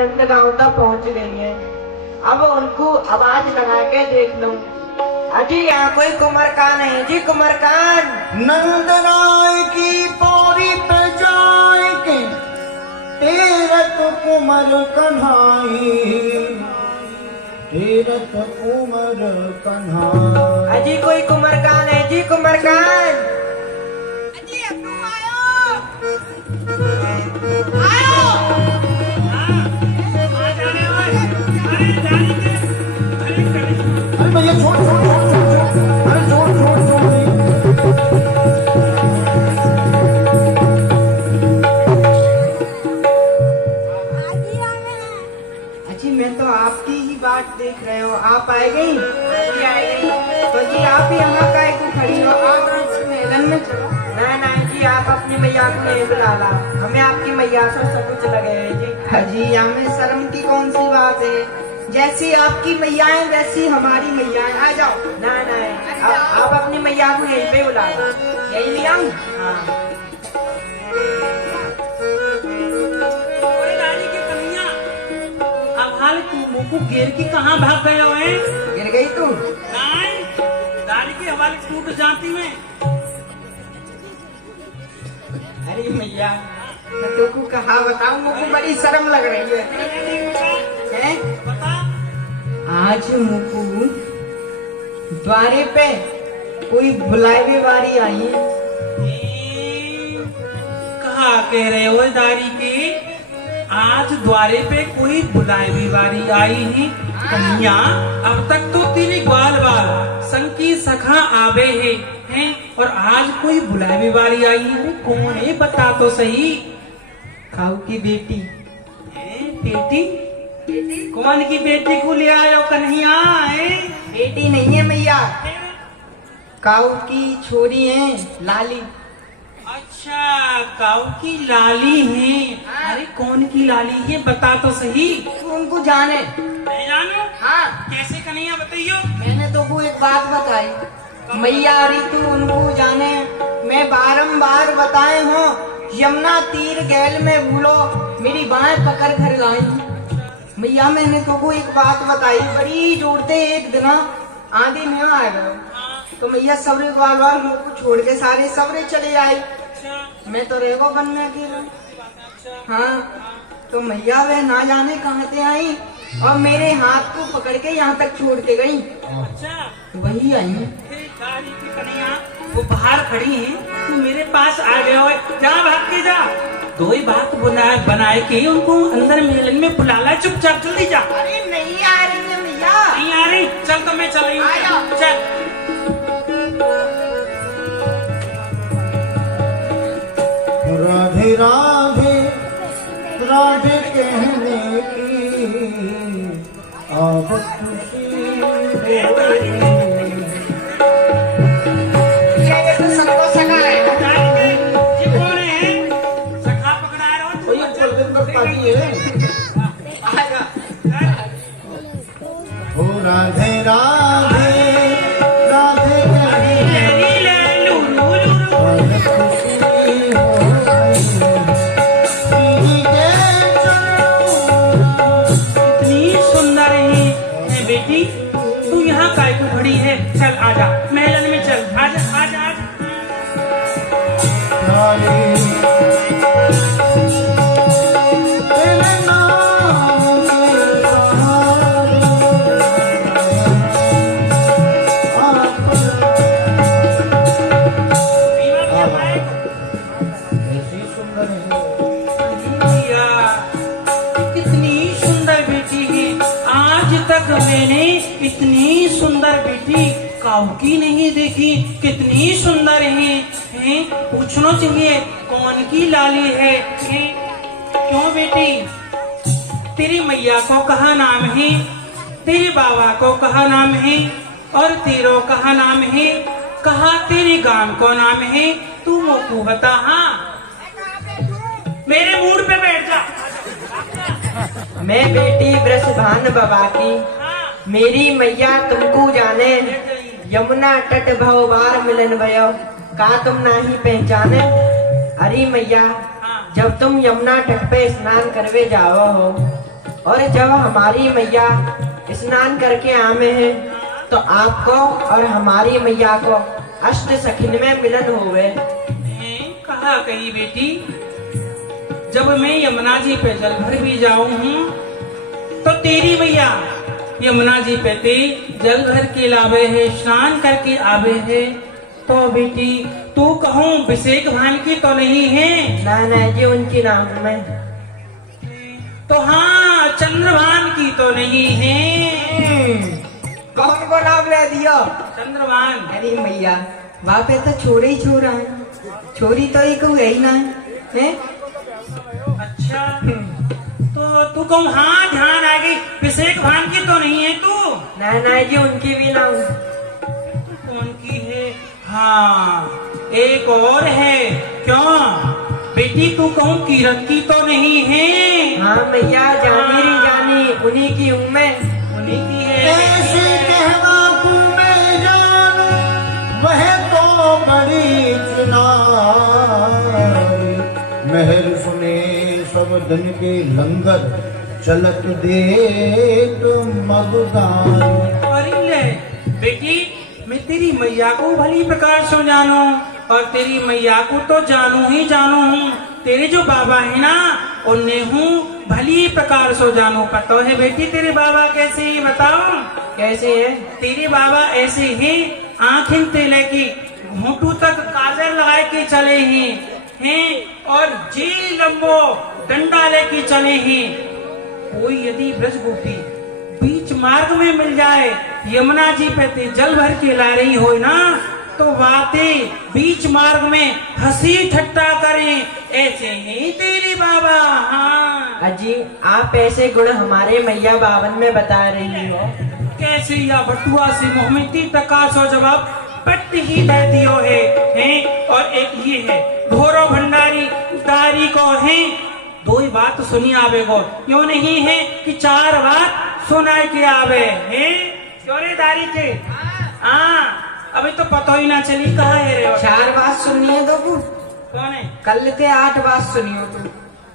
नंदगांव तक पहुंच गई है। अब उनको आवाज लगा के देख लूं। अजी यहाँ कोई कुमारकान है जी? कुमारकान नंदराय की पौड़ी पे जाए के तीरथ कुमर कन्हाई, तीरथ कुमर कन्हाई। अजी कोई कुमारकान है जी? कुमारकान अजी अब्बू आयो आयो। अरे भैया छोड़ छोड़ छोड़ छोड़, अरे छोड़ छोड़ छोड़। अजी मैं तो आपकी ही बात देख रहे हो, आप आए गई? जी आए गई। तो जी आप यहाँ काहे को खड़ी हो? आप मेलन में चलो। ना जी आप अपनी मैया को नहीं बुला ला, हमें आपकी मैया से सब कुछ लगे है जी। अजी हमें शर्म की कौन सी बात है? जैसी आपकी मैया है वैसी हमारी मैया है। आ जाओ। ना आप अपनी मैया को यहीं पे बुला लो। यही ले आऊं? हाँ। मुझको गिर की कहाँ भाग गए हो? गिर गई तू? नहीं, गाड़ी के हवाले टूट जाती में। अरे मैया मैं तुमको कहा बताऊं, मुझको बड़ी शर्म लग रही है? बता। आज मुझको द्वारे पे कोई बुलावे वाली आई है। कहा कह रहे हो दारी की? आज द्वारे पे कोई बुलावी वाली आई है कन्या। अब तक तो तेरी ग्वाल बाल संकी सखा आवे हैं और आज कोई बुलावी वाली आई है। कौन है बता तो सही। खाऊ की बेटी। बेटी? कौन की बेटी को ले आयो कन्हैया? बेटी नहीं है मैया, काऊ की छोरी है लाली। अच्छा, काऊ की लाली है। अरे कौन की लाली है बता तो सही। तू उनको जाने? नहीं जानू। हाँ। कैसे कन्हैया बताइयो? मैंने तो को एक बात बताई, मैया अरे तू उनको जाने। मैं बारंबार बताए हूँ यमुना तीर गैल में भूलो मेरी बाएं पकड़ कर लाई। मैया मैंने तो को एक बात बताई, बड़ी जोड़ते एक दिन आंधी में आ गए तो मैया सबरे ग्वाल वाल लोग को छोड़ के सारे सबरे चले आए। मैं तो रेगो बनने की। हाँ तो मैया वे ना जाने कहाँ से आई और मेरे हाथ को पकड़ के यहाँ तक छोड़ के गई। अच्छा, वही आई। गाड़ी की कन्हैया वो बाहर खड़ी है, तू मेरे पास आ गया हो। जा भाग के जा। दो ही बात बनाए के उनको अंदर मेलन में बुला ला। चुपचाप जल्दी जा। अरे नहीं आ रही है मैया। नहीं आ रही? चल तो मैं चली हूँ। चल। राधे राधे राधे कहने की अब खुशी हो। ये तो सबको सका है। ये कौन है? सखा पकड़ा रहा हो? ये चलते तो पार्टी है। आएगा। ओ राधे राधे राधे कहने अब खुशी हो। बेटी तू यहाँ काय को खड़ी है? चल आजा महलन में चल। आजा आजा आजा। कितनी सुंदर बेटी है। आज तक मैंने इतनी सुंदर बेटी काऊ की नहीं देखी। कितनी सुंदर है? पूछना चाहिए कौन की लाली है? क्यों बेटी? तेरी मैया को कहा नाम है? तेरे बाबा को कहा नाम है? और तेरो कहा नाम है? कहा तेरे गांव को नाम है? तू मोकू बता। हाँ मेरे मूड पे बैठ जा। मैं बेटी ब्रजभान बाबा की, मेरी मैया तुमको जाने। यमुना तट भव बार मिलन भयो, का तुम नहीं पहचाने। अरे मैया जब तुम यमुना तट पे स्नान करवे जाओ हो और जब हमारी मैया स्नान करके आवे हैं तो आपको और हमारी मैया को अष्ट सखिन में मिलन होवे। कहा कही बेटी, जब मैं यमुना जी पे जल भर भी जाऊं हूँ तो तेरी मैया यमुना जी पे ते जल भर के लावे है, स्नान करके आवे है। तो बेटी तू कहूँ अभिषेक भान की तो नहीं है? ना जी उनकी नाम में। तो हाँ चंद्रभान की तो नहीं है? कौन को नाम ले दियो? चंद्रभान। अरे मैया वहाँ पे तो छोरे ही छोरा है, छोरी तो एक है ही ना है। अच्छा तो तू कहूँ हाँ ध्यान आ गई, अभिषेक भान की तो नहीं है तू? ना जी उनकी भी नाम। कौन की है? हाँ एक और है। क्यों बेटी तू कहूँ कीरत की तो नहीं है? हाँ मैया जानी री जानी, उन्हीं की हूँ मैं, उन्हीं की है। ऐसे कहवा को मैं जानू, वह तो बड़ी चुनारी। मेहर सुने सब दिन के लंगर, चलत देत मगदार। अरे ले बेटी, मैं तेरी मैया को भली प्रकार से जानू और तेरी मैया को तो जानू ही जानू हूँ। तेरे जो बाबा है ना उन्हें हूँ भली प्रकार से जानू। पता है बेटी तेरे बाबा कैसे ही बताओ? कैसे है? तेरे बाबा ऐसे ही आँखें तेले की घूंटू तक काजल लगा के चले हैं और जी लंबो डंडा लेके चले हैं। कोई यदि ब्रजगोपी बीच मार्ग में मिल जाए, यमुना जी पे ते जल भर के ला रही हो ना, तो बातें बीच मार्ग में हंसी ठट्टा करें, ऐसे ही तेरी बाबा। हाँ अजी आप ऐसे गुण हमारे मैया बावन में बता रही हो। कैसे या बटुआ से मोहम्मती तकाश हो जवाब पट ही दे दियो है। और एक ये है घोरो भंडारी दारी को है, दो ही बात सुनी आवे को, क्यों नहीं है कि चार बात सुनाई के आवे है। क्यों रे दारी के? हाँ अभी तो पता ही ना चली कहाँ है रे। चार बात सुननी है तो कौन है? कल के 8 बात सुनियो तू।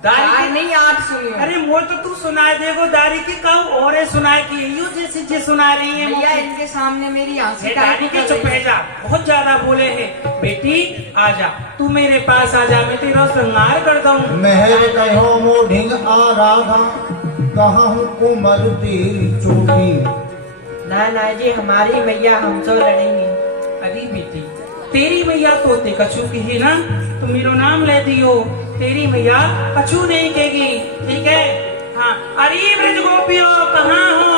दारी चार के? नहीं 8 सुनियो। अरे मोर तो तू सुनाए देगो, दारी की कहूँ और सुनाए की यू जैसे जे सुना रही है। भैया इनके सामने मेरी आंखें दादी के चुप रह जा, बहुत ज्यादा बोले हैं। बेटी आजा, तू मेरे पास आजा, मैं तेरा श्रृंगार कर दूं। मेहर कहो मोढ़िंग आराधा, कहाँ हूँ कुमर तेरी चोटी। ना जी हमारी मैया हमसे लड़ेंगी। अरे बेटी तेरी मैया तोते कछू की है ना, तो मेरा नाम ले दियो। तेरी मैया कछू नहीं कहेगी, ठीक है? हाँ अरे ब्रज गोपियों कहाँ हो,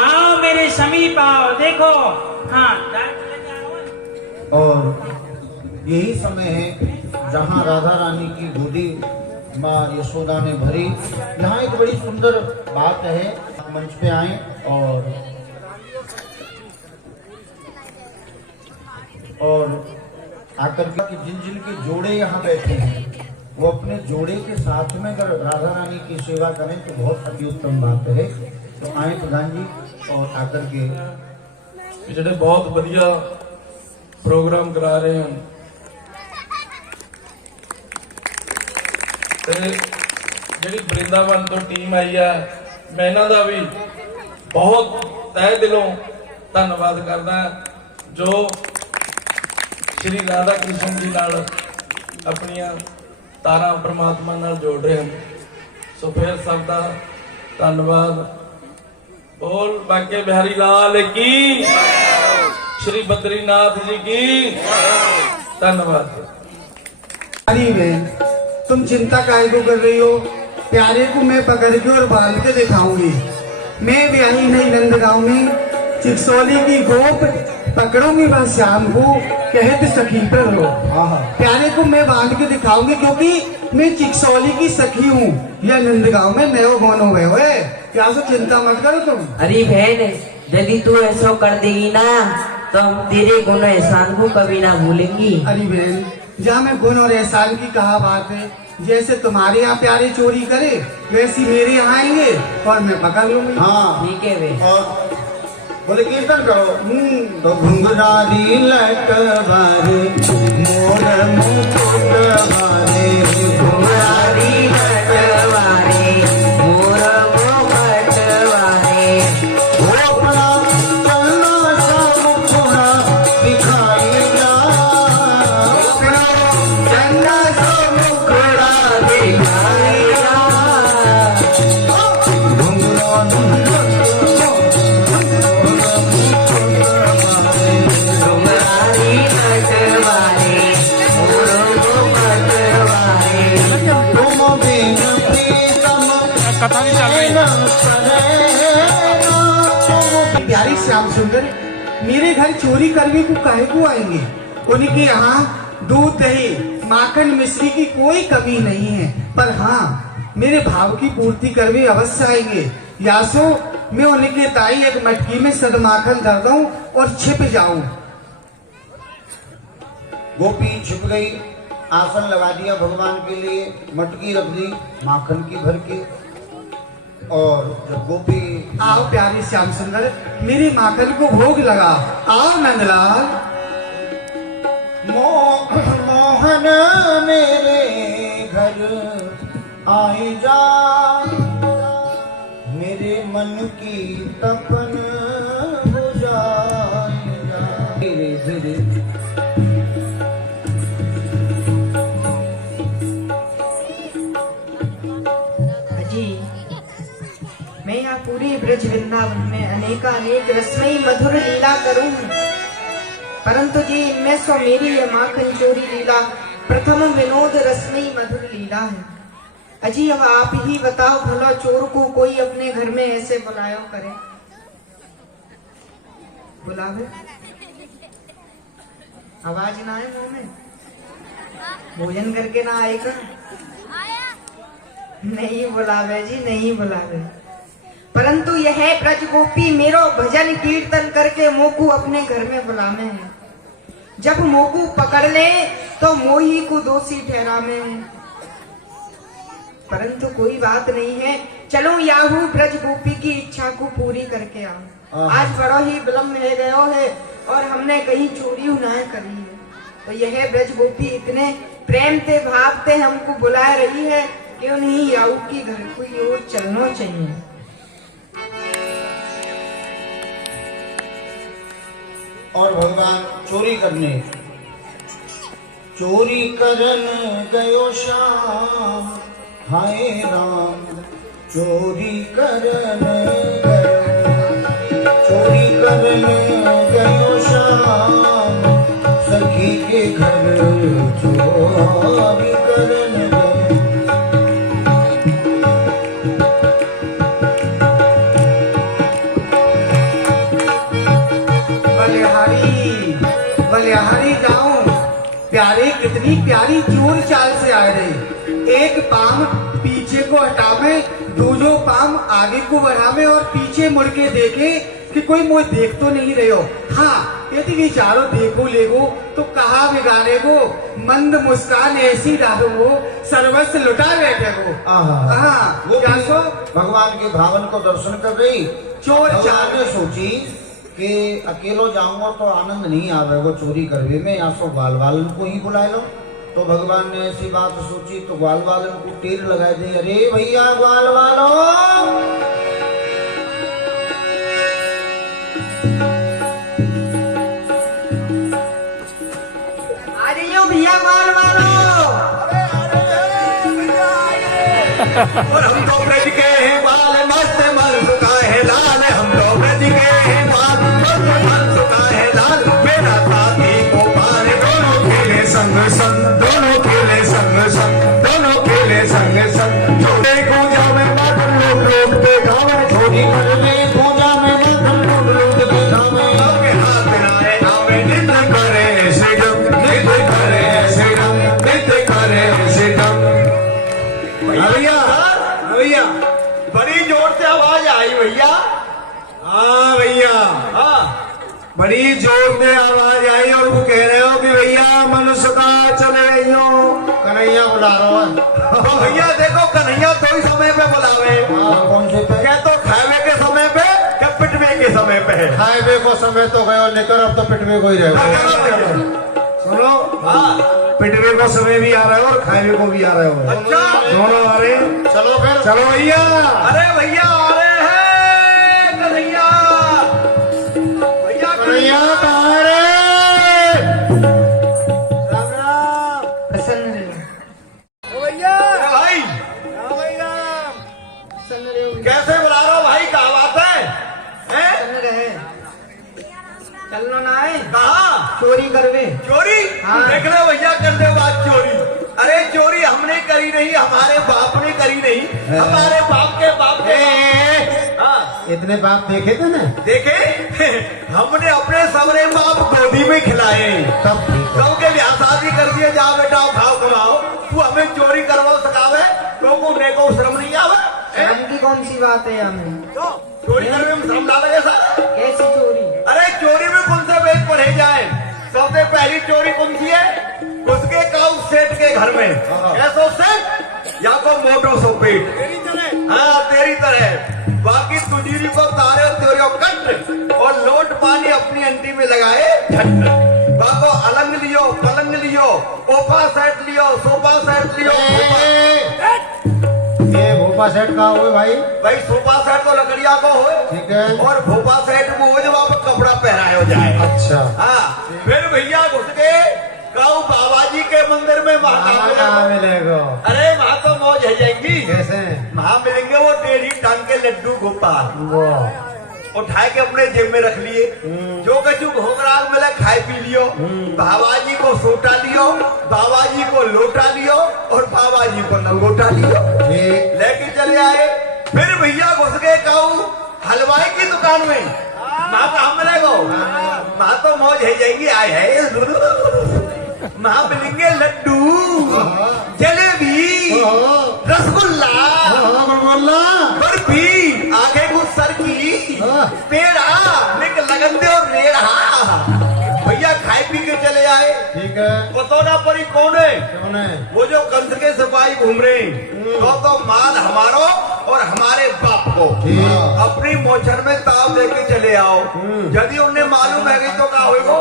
आओ मेरे समीप आओ, देखो। हाँ और यही समय है जहाँ राधा रानी की गोदी माँ यशोदा ने भरी। यहाँ एक बड़ी सुंदर बात है, मंच पे आए और आकर के जिन जिन के जोड़े यहाँ बैठे हैं वो अपने जोड़े के साथ में अगर राधा रानी की सेवा करें तो बहुत अति उत्तम बात है। तो आए प्रधान जी और आकर के ਜਿਹੜੇ ਬਹੁਤ ਵਧੀਆ ਪ੍ਰੋਗਰਾਮ ਕਰਾ ਰਹੇ ਹਨ ਤੇ ਜਿਹੜੀ ਬ੍ਰਿੰਦਾਵਨ ਤੋਂ ਟੀਮ ਆਈ ਹੈ, ਮੈਂ ਇਹਨਾਂ ਦਾ ਵੀ ਬਹੁਤ ਤਹਿ ਦਿਲੋਂ ਧੰਨਵਾਦ ਕਰਦਾ ਜੋ ਸ਼੍ਰੀ ਰਾਧਾ ਕ੍ਰਿਸ਼ਨ ਜੀ ਨਾਲ ਆਪਣੀਆਂ ਤਾਰਾਂ ਪ੍ਰਮਾਤਮਾ ਨਾਲ ਜੋੜ ਰਹੇ ਹਨ। ਸੋ ਫਿਰ ਸਭ ਦਾ ਧੰਨਵਾਦ। बोल बांके बिहारी लाल की, श्री बद्रीनाथ जी की धन्यवाद। अरे बहन तुम चिंता काहे को कर रही हो? प्यारे को मैं पकड़ के और बांध के दिखाऊंगी। मैं ब्याही नहीं नंदगांव में चिकसौली की गोप पकड़ूंगी, बस शाम को कहत सखी पर हो। प्यारे को मैं बांध के दिखाऊंगी क्योंकि मैं चिकसौली की सखी हूँ, या नंदगांव में नयो गोनो गए हुए। क्या सो चिंता मत करो तुम। अरे बहन यदि तू ऐसा कर देगी ना तो हम तेरे गुण एहसान को कभी ना भूलेंगी। अरे बहन जहाँ मैं गुण और एहसान की कहा बात है, जैसे तुम्हारे यहाँ प्यारे चोरी करे वैसी मेरे यहाँ आएंगे और मैं पकड़ लूंगी। हाँ ठीक है बे। और बोले कीर्तन करो। तो घुंघरारी लटवारे मोर मुकुट वारे, घुंघरारी लटवारे मोर मुकुट कथा भी चल रही है। प्यारी श्याम सुंदर मेरे घर चोरी करने को काहे को आएंगे? उनके यहाँ दूध दही माखन मिश्री की कोई कमी नहीं है, पर हाँ मेरे भाव की पूर्ति करने अवश्य आएंगे। यासो मैं उनके ताई एक मटकी में सद माखन धर दूं और छिप जाऊं। गोपी छिप गई, आसन लगा दिया भगवान के लिए, मटकी रख दी माखन की भर के। और जब गोपी आओ प्यारी श्याम सुंदर मेरे माखन को भोग लगा। आओ नंदलाल। मोहन मेरे घर आए जा, मेरे मन की तपन बुझाए जा। धीरे धीरे अजी मैं यहाँ पूरे ब्रज वृंदावन में अनेकानेक रसमयी मधुर लीला करूं, परंतु जी इनमें सो मेरी यह माखन चोरी लीला प्रथम विनोद रसमयी मधुर लीला है। अजी अब आप ही बताओ भला चोर को कोई अपने घर में ऐसे बुलायो करे? बुलावे आवाज ना आए मुंह में? भोजन करके ना आएगा? नहीं बुलावे जी, नहीं बुलावे। परंतु यह ब्रज गोपी मेरो भजन कीर्तन करके मोकू अपने घर में बुलावे हैं। जब मोकू पकड़ ले तो मोही को दोषी ठहरावे हैं। परंतु कोई बात नहीं है, चलो याहू ब्रज गोपी की इच्छा को पूरी करके आओ। आज बड़ा ही विलम्ब है गयो है और हमने कहीं चोरी ना करी है, तो यह ब्रज गोपी इतने प्रेम से भाव से हमको बुला रही है, क्यों नहीं याहू की घर को ओर चलना चाहिए। और भगवान चोरी करन गयो श्याम, हाय राम चोरी करन गयो श्याम, सखी के घर चोरी करन गयो। बलिहारी जाऊं प्यारे कितनी प्यारी चोर चाल से आ रही। एक पाम पीछे को हटावे, दूसरो पाम आगे को बढ़ावे और पीछे मुड़ के देखे कि कोई मुझे देख तो नहीं रहे हो। हाँ यदि विचारो देखो लेगो तो कहा बिगाड़ेगो, मंद मुस्कान ऐसी डालो सर्वस्व लुटा बैठे हो। हाँ वो क्या सो भगवान के भावन को दर्शन कर रही चोर भगवान चाल ने सोची कि अकेलो जाऊंगा तो आनंद नहीं आवेगा चोरी करवे में, यहाँ सो ग्वाल वालन को ही बुला लो। तो भगवान ने ऐसी बात सोची तो ग्वाल वालन को टेर लगा दी। अरे भैया ग्वाल वालो, आ रही भैया ग्वाल वालो। और हम तो ब्रज के हैं बाल मस्त मन सुखा है लाल, हम तो ब्रज के हैं बाल मस्त मन सुखा है लाल। मेरा साथी गोपाल दोनों खेले संग संग, दोनों खेले संग संग, दोनों खेले संग संग। छोटे पूजा में माखन लोग लोग देखावे, छोटी कर में पूजा में माखन लोग लोग देखावे। सबके हाथ मिलाए आवे नित्य करे श्री राम, नित्य करे श्री राम, नित्य करे श्री राम। भैया भैया बड़ी जोर से आवाज आई भैया। हाँ भैया, हाँ बड़ी जोर से आवाज आई और वो कह रहे हो कि भैया मनुष्य का चले रही हो। कन्हैया बुला रहा है। भैया देखो कन्हैया तो ही समय पे बुलावे। कौन से पे? क्या तो खावे के समय पे क्या पिटवे के समय पे है? खाए को समय तो गयो लेकर अब तो पिटवे को ही रहे। सुनो, हाँ पिटवे को समय भी आ रहा है और खावे को भी आ रहे हो। अच्छा दोनों आ रहे हैं। चलो फिर चलो भैया। अरे भैया आ रहे हैं कन्हैया। भैया कन्हैया कहाँ रे? राम राम। प्रसन्न रहो, भैया भाई प्रसन्न रहो। कैसे बुला रहे हो भाई? जाए कहाँ चोरी करवे। चोरी? हाँ। देख लो भैया, कर दे बात चोरी। अरे चोरी हमने करी नहीं, हमारे बाप ने करी नहीं, हमारे बाप के हाँ इतने बाप देखे थे ना? देखे हमने अपने सबरे बाप गोदी में खिलाए, तब सबके ब्याह शादी कर दिए, जाओ बेटा खाओ कमाओ। तू हमें चोरी करवाओ सकावे तो को श्रम नहीं आवे? शर्म की कौन सी बात है हमें? तो चोरी करने में श्रम डाला गया सारा? कैसी चोरी? अरे चोरी में कौन से वेद पढ़े जाए? सबसे पहली चोरी कौन सी है? उसके काउ सेठ के घर में, ऐसो सेठ या को मोटो सो पेट, हाँ तेरी तरह। बाकी तुझीरी को तारे और तेरे कट और लोट पानी अपनी अंटी में लगाए झट। बाको अलंग लियो, पलंग लियो, ओफा सेट लियो, सोफा सेट लियो। ये भोपा सेट का हुए भाई? भाई सोफा सेट तो लकड़िया को हो, ठीक है। और भोपा सेट में हो जब आप कपड़ा पहनाया हो जाए। अच्छा। हाँ फिर भैया घुस के काऊ बाबा जी के मंदिर में कहाँ मिलेगा? अरे वहाँ तो मौज है जाएंगी। कैसे? वहाँ मिलेंगे वो टेढ़ी टांग के लड्डू गोपाल, वो उठाए के अपने जेब में रख लिए। जो कछु भोगराग मिले खाए पी लियो, बाबा जी को सोटा लियो, बाबा जी को लोटा लियो और बाबा जी को लंगोटा लियो, लेके चले आए। फिर भैया घुस गए काऊ हलवाई की दुकान में। वहाँ कहाँ मिलेगा? वहाँ तो मौज है जाएंगी। आए है वहाँ मिलेंगे लड्डू, जलेबी, रसगुल्ला, बर्फी, आगे को सर की, पेड़ा, निक लगन दे और रेड़ा। भैया खाए पी के चले आए। ठीक है। बतौना परी कौन है? कौन है? वो जो कंस के सिपाही घूम रहे तो माल हमारो और हमारे बाप को अपनी मोचर में ताव लेके चले आओ। यदि उन्हें मालूम है तो क्या होगा?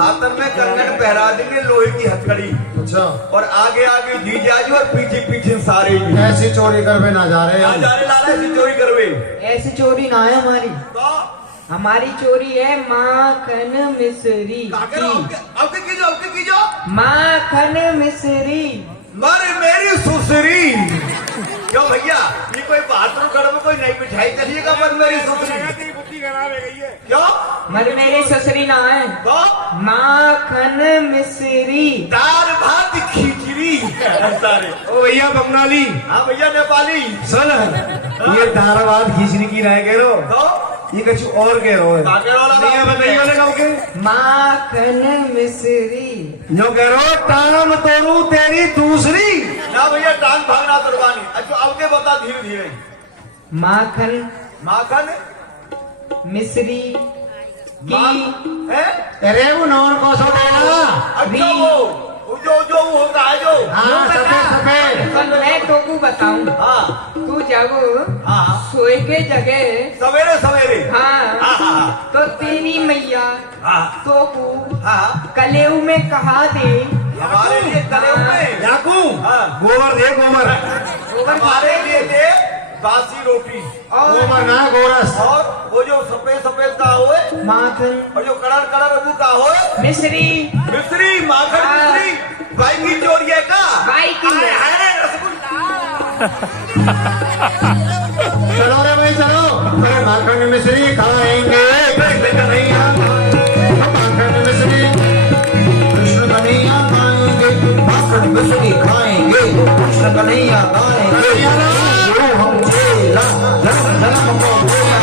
हाथन में कंगन पहरा देंगे लोहे की हथकड़ी। अच्छा। और आगे आगे जीजाजी और पीछे पीछे सारे जी। ऐसी चोरी करवे ना जा रहे हैं। जा रहे लाला, ऐसी चोरी करवे। ऐसी चोरी ना है हमारी। तो हमारी चोरी है माखन मिश्री आपके कीजो माखन मिश्री। मारे मेरी सुसरी। क्यों भैया, ये कोई बहादुर गढ़ में कोई नई मिठाई चलिएगा? पर मेरी सुसरी क्यों? मर मेरी ससुरी ना है तो माखन मिश्री। दाल भात खिचड़ी सारे। ओ भैया बंगाली। हाँ भैया नेपाली। सुन, ये दाल भात खिचड़ी की राय कह रो, तो ये कुछ और कह रो है। नहीं बताइए वाले गाँव के माखन मिश्री। जो कह रो टांग तोड़ू तेरी दूसरी। ना भैया टांग भागना तुरबानी। अच्छा अब के बता धीरे धीरे। माखन माखन मिश्री की है? अरे वो नॉन को सो देना। अच्छा वो जो होता है जो। हाँ सफेद। कल मैं तो को बताऊं। हाँ तू जब हाँ सोए के जगह सवेरे सवेरे। हाँ हाँ तो तेरी मैया हाँ तो को हाँ कलेऊ में कहा दे हमारे लिए कले हुए। याकू हाँ गोबर दे, गोबर। हमारे लिए दे बासी रोटी और गोबर ना गोरस। और वो जो सफेद सफेद का होए माखन और जो कलर कलर अबू का होए मिश्री। मिश्री, माखन हाँ। मिश्री। भाई की चोरिए का भाई की। हाय हाय रसगुल्ला। चलो रे भाई चलो। अरे माखन मिश्री खाएंगे कृष्ण कन्हैया, माखन मिश्री कृष्ण कन्हैया खाएंगे, माखन मिश्री खाएंगे कृष्ण कन्हैया खाएंगे। हम चेला जन्म जन्म को चेला,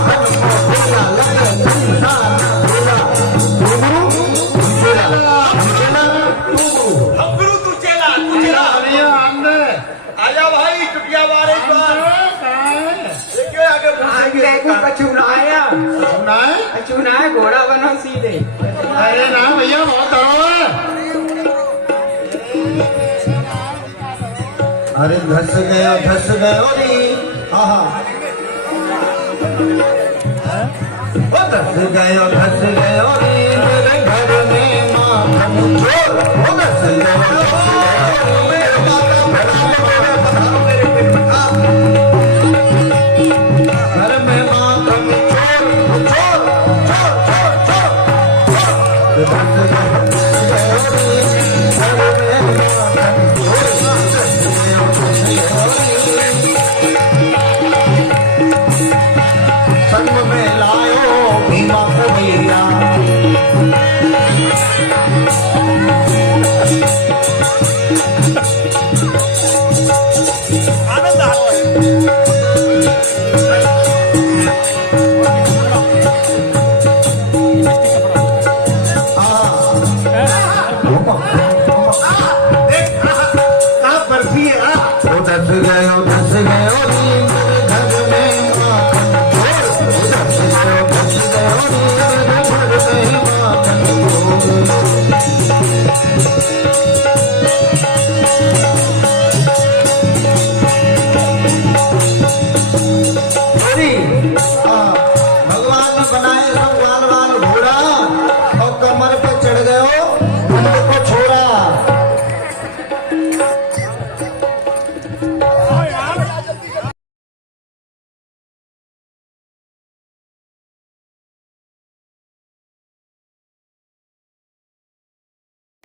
माखन को चेला लगे संसार चेला। हम गुरु तू चेला, तू चेला। आजा भाई चुटिया मारे इस बार। देखिए आगे पूछेंगे। कचुनाया कचुनाया घोड़ा बनो सीधे। अरे ना भैया बहुत डरो है। अरे धस गयो रे। हाँ धस गयो रे मेरे घर में माखन चोर। धस गयो मेरे माता मेरे पधारो मेरे पेट में। हाँ घर में माखन चोर चोर चोर चोर चोर। धस गयो रे घर में माखन चोर। संग में लायो भीमा को भई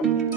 है।